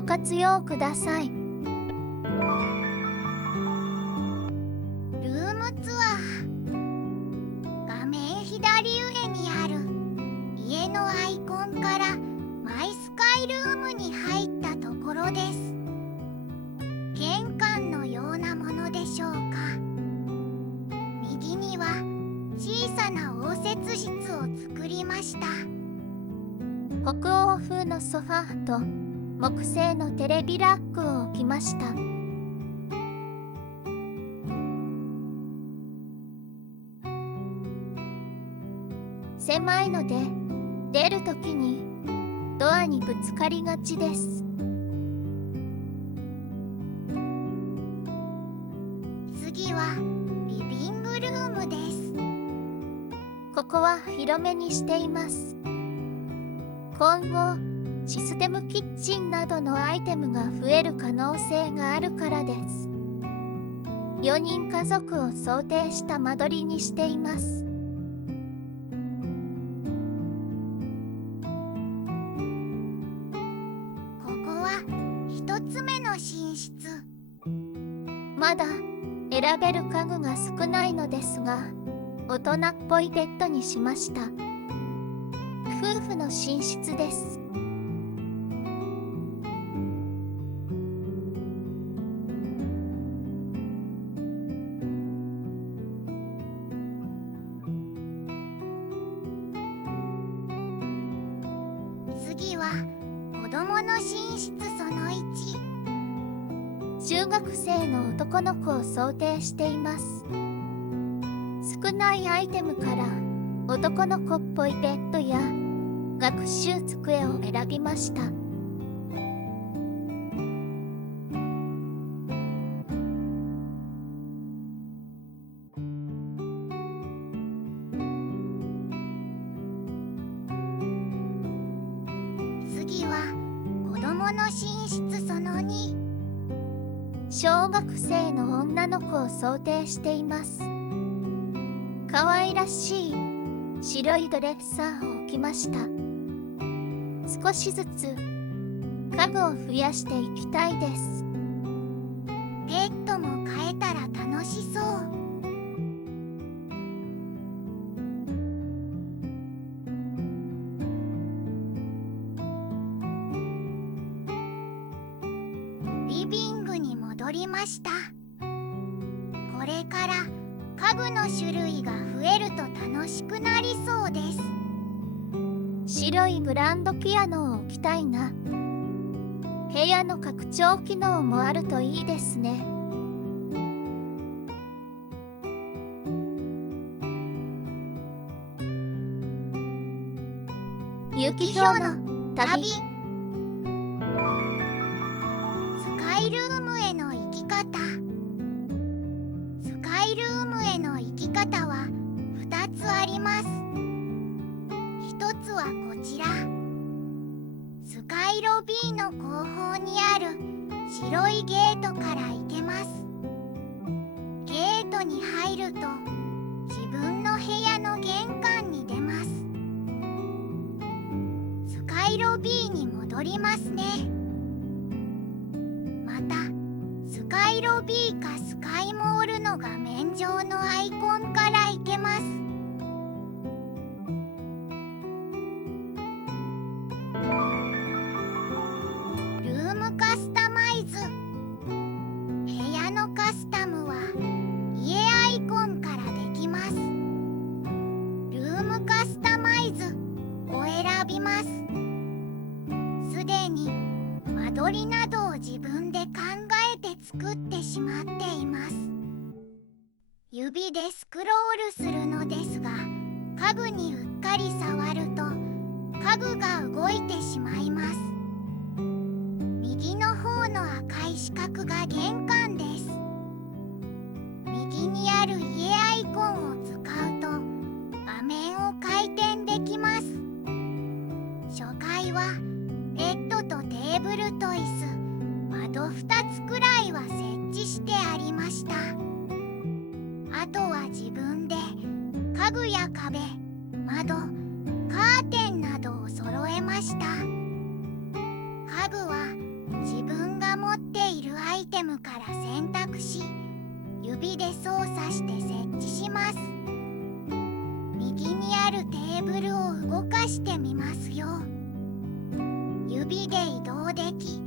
ご活用ください。ルームツアー、画面左上にある家のアイコンからマイスカイルームに入ったところです。玄関のようなものでしょうか。右には小さな応接室を作りました。北欧風のソファーと木製のテレビラックを置きました。狭いので出るときにドアにぶつかりがちです。次はリビングルームです。ここは広めにしています。今後システムキッチンなどのアイテムが増える可能性があるからです。4人家族を想定した間取りにしています。ここは1つ目の寝室。まだ選べる家具が少ないのですが、大人っぽいベッドにしました。夫婦の寝室です。次は子供の寝室その1。中学生の男の子を想定しています。少ないアイテムから男の子っぽいベッドや学習机を選びました。次は子供の寝室その2。小学生の女の子を想定しています。可愛らしい白いドレッサーを置きました。少しずつ家具を増やしていきたいです。ベッドも変えたら楽しそう。リビングに戻りました。これから家具の種類が増えると楽しくなりそうです。白いグランドピアノを置きたいな。部屋の拡張機能もあるといいですね。雪氷の旅。スカイルームへの行き方。スカイルームへの行き方は2つあります。1つはこちら。スカイロビーの後方にある白いゲートから行けます。ゲートに入ると自分の部屋の玄関に出ます。スカイロビーに戻りますね。またスカイロビーかスカイモールの画面上のアイコンから行けます。ルームカスタマイズ。部屋のカスタムは家アイコンからできます。ルームカスタマイズを選びます。すでに間取りなどを自分で考えて作ってしまっています。指でスクロールするのですが、家具にうっかり触ると家具が動いてしまいます。右の方の赤い四角が玄関です。右にある家アイコンを使うと画面を回転できます。初回はベッドとテーブルと椅子、窓2つくらいは設置してありました。あとは自分で家具や壁、窓、カーテンなどを揃えました。家具は自テムから選択し、指で操作して設置します。右にあるテーブルを動かしてみますよ。指で移動でき、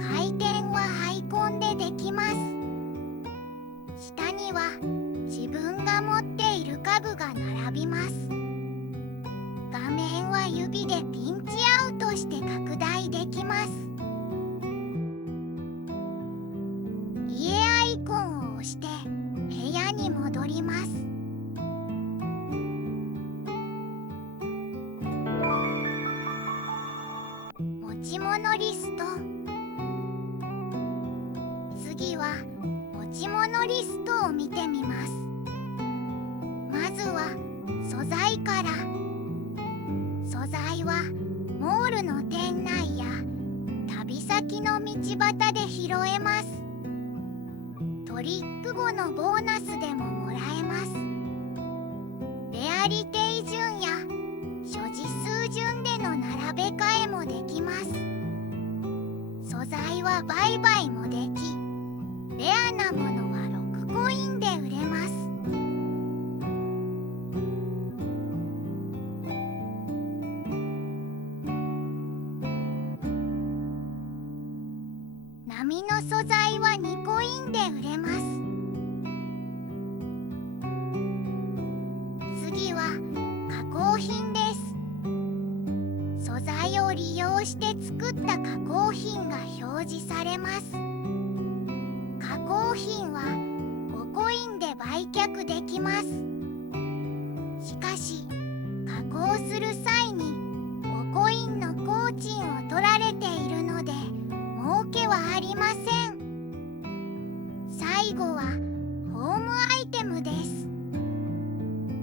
回転はアイコンでできます。下には自分が持っている家具が並びます。画面は指でピンチアウトして拡大できます。家アイコンを押して部屋に戻ります。持ち物リスト。次は持ち物リストを見てみます。まずは素材から。素材はモールの店内や旅先の道端で拾えます。トリック後のボーナスでももらえます。レアリティ順や所持数順での並べ替えもできます。素材は売買もでき、レアなものは6コインで売れます。波の素材は2コインで売れます。次は加工品です。素材を利用して作った加工品が表示されます。加工品は5コインで売却できます。しかし加工する際に5コインの工賃を取られているので儲けはありません。最後はホームアイテムです。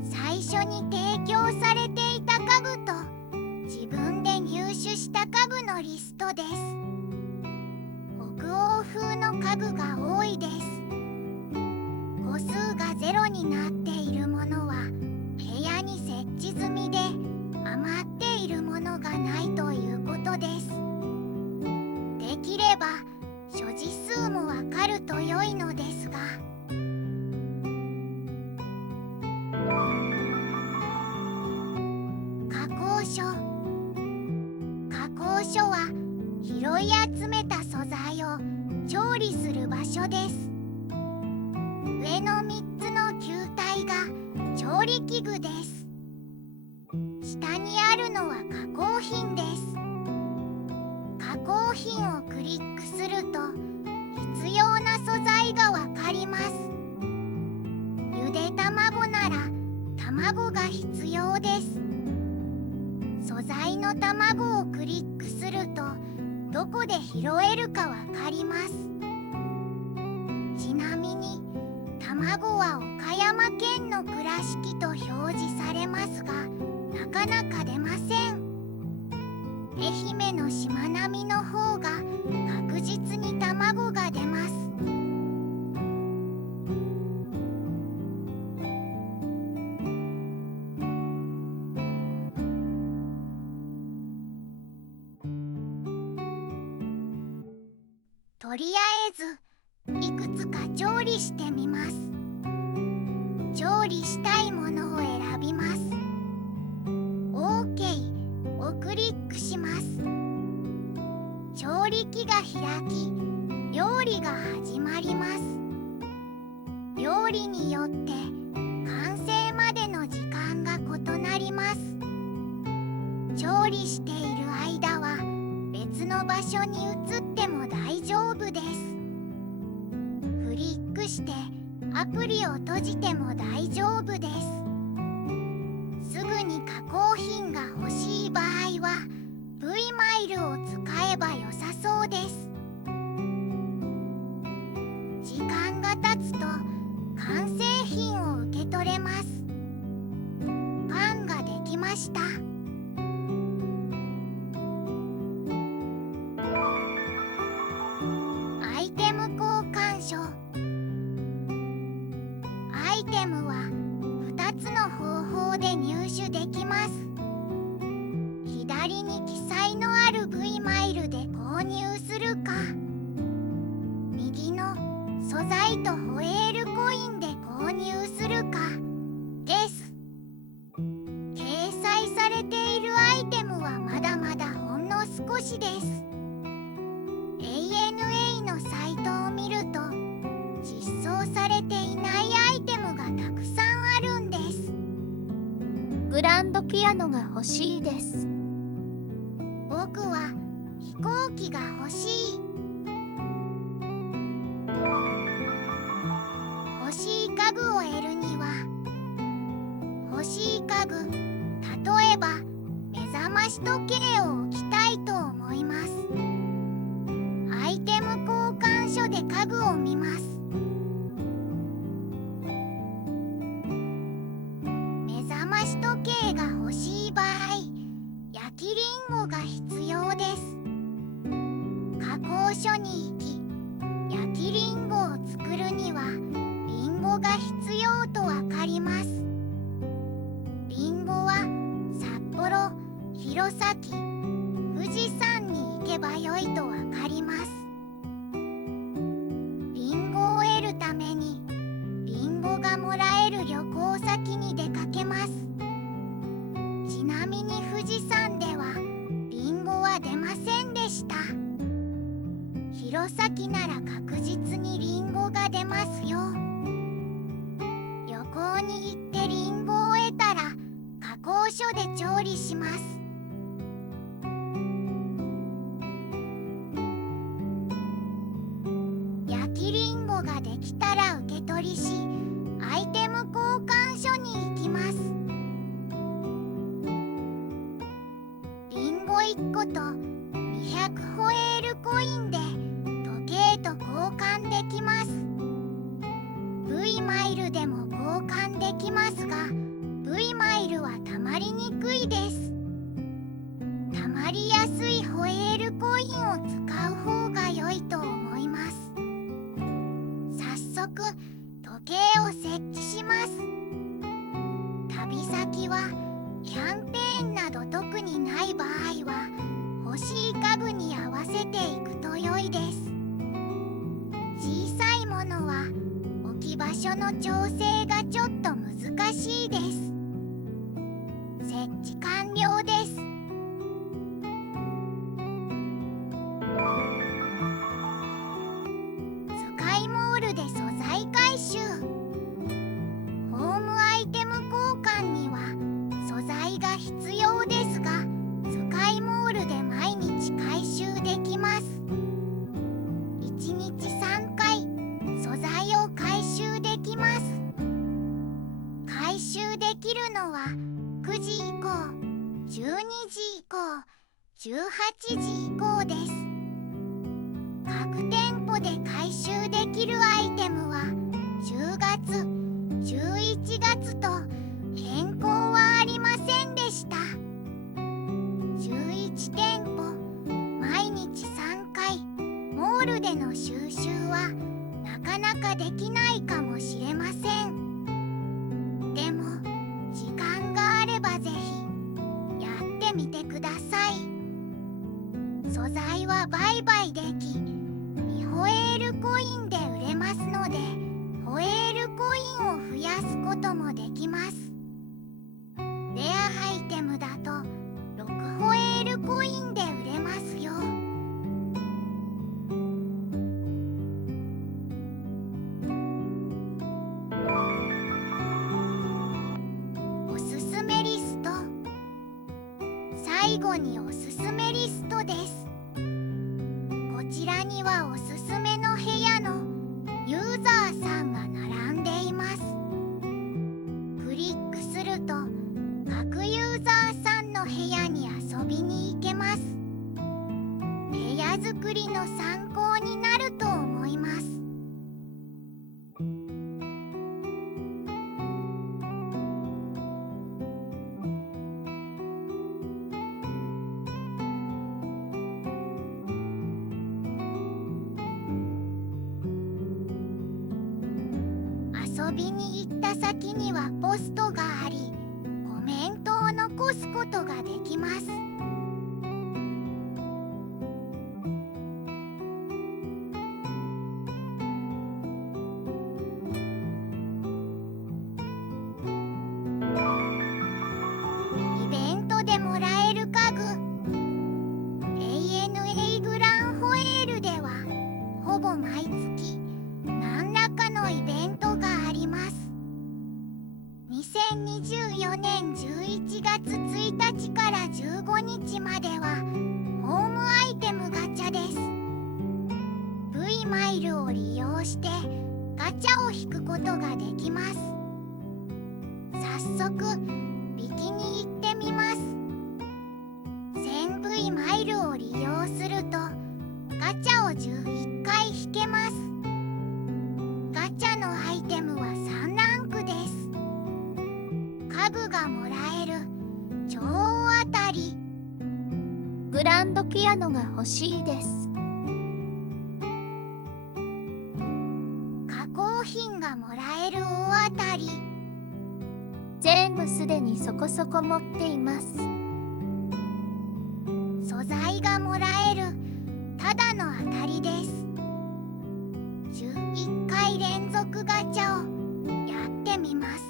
最初に提供されていた家具と自分で入手した家具のリストです。北欧風の家具が多いです。個数がゼロになっているものは部屋に設置済みで、余っているものがないということです。できれば所持数もわかると良いのですが、加工所。加工所は拾い集めた素材を調理する場所です。上の3つの球体が調理器具です。下にあるのは加工品です。加工品をクリックすると必要な素材がわかります。ゆで卵なら卵が必要です。素材の卵をクリックするとどこで拾えるかわかります。ちなみに卵は岡山県の倉敷と表示されますが、なかなか出ません。愛媛のしまなみの方が確実に卵が出ます。とりあえずいくつか調理してみます。調理したいものを選びます。 OK をクリックします。調理器が開き、料理が始まります。料理によって完成までの時間が異なります。調理している間は別の場所に移っても大丈夫です。クリックしてアプリを閉じても大丈夫です。すぐに加工品が欲しい場合は V マイルを使えば良さそうです。時間が経つと完成品を受け取れます。パンができました。アイテム交換所。アイテムは2つの方法で入手できます。左に記載のある V マイルで購入するか、右材とホエールコインで購入するかです。掲載されているアイテムはまだまだほんの少しです。ANA のサイトを見ると実装されていないアイテムがたくさんあるんです。グランドピアノが欲しいです。僕は飛行機が欲しい。欲しい家具を得るには、欲しい家具、例えば目覚まし時計を置きたいと思います。アイテム交換所で家具を見ます。目覚まし時計が欲しい場合、焼きりんごが必要です。加工所に行き、焼きりんごを作るにはりんごが必要とわかります。りんごは札幌、弘前、富士山に行けばよいとわかります。りんごを得るためにりんごがもらえる旅行先に出かけます。ちなみに富士山ではりんごは出ませんでした。弘前なら確実にりんごが出ますよ。旅行に行ってりんごを得たら加工所で調理します。焼きりんごができたら受け取りし、アイテム交換所に行きます。りんご1個と200ホエールコインで時計と交換できます。V マイルでも交換できますが、V マイルはたまりにくいです。たまりやすいホエールコインを使う方が良いと思います。早速時計を設置します。旅先はキャンペーンなど特にない場合は欲しい家具に合わせていくと良いです。小さいものは置き場所の調整がちょっと難しいです。設置完了です。スカイモールで素材回収。ホームアイテム交換には素材が必要ですが、スカイモールで毎日回収できます。1日3回素材を回収できます。回収できるのは9時以降、12時以降、18時以降です。各店舗で回収できるアイテムは10月、11月と変更はありませんでした。11店舗、毎日3回、モールでの収集はなかなかできないかもしれません。でも、時間があればぜひやってみてください。素材は売買でき、2ホエールコインで売れますので、ホエールコインを増やすこともできます。レアアイテムだと6ホエールコインで売れますよ。おすすめリスト。最後におすすめリストです。こちらにはおすすめの部屋のユーザーさんが並んでいます。クリックすると各ユーザーさんの部屋に遊びに行けます。部屋作りの参考になると思います。遊びに行った先にはポストがあり、コメントを残すことができます。ほぼ毎月何らかのイベントがあります。2024年11月1日から15日まではホームアイテムガチャです。 V マイルを利用してガチャを引くことができます。早速引きに行ってみます。 1000V マイルを利用するとガチャを11回引けます。ガチャのアイテムは3ランクです。家具がもらえる超大当たり。グランドピアノが欲しいです。加工品がもらえる大当たり。全部すでにそこそこ持っています。素材がもらえるただの当たりです。11回連続ガチャをやってみます。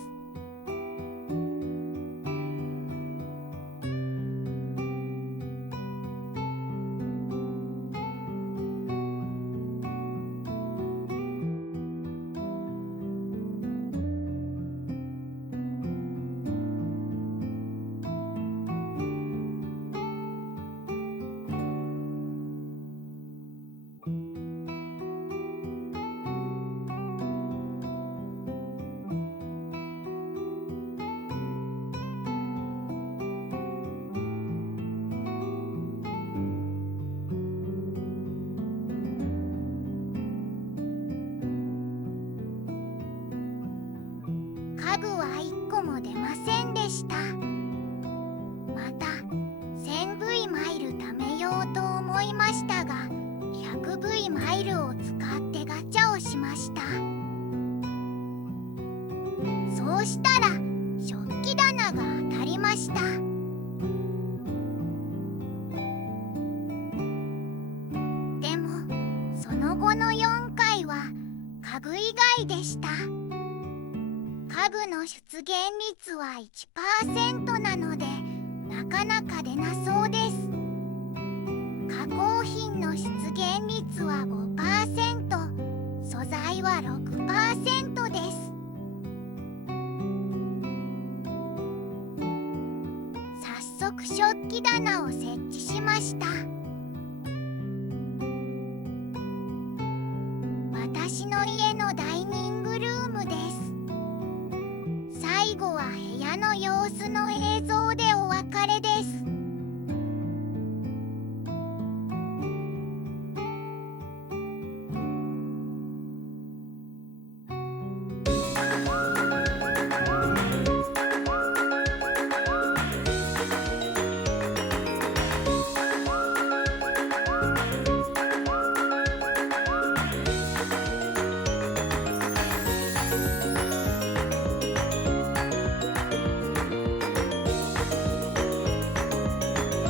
家具は1個も出ませんでした。また 1000V マイル貯めようと思いましたが 100V マイルを使ってガチャをしました。そうしたら食器棚が当たりました。でもその後の4回は家具以外でした。家具の出現率は 1% なのでなかなか出なそうです。加工品の出現率は 5%、素材は 6% です。早速食器棚を設置しました。私の家のダイニングルームです。最後は部屋の様子の映像でお別れです。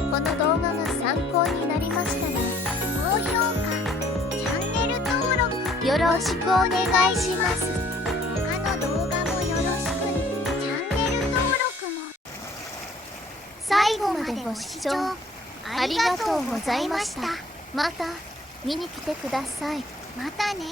この動画が参考になりましたら高評価、チャンネル登録よろしくお願いします。他の動画もよろしく。チャンネル登録も。最後までご視聴ありがとうございました。また見に来てください。またね。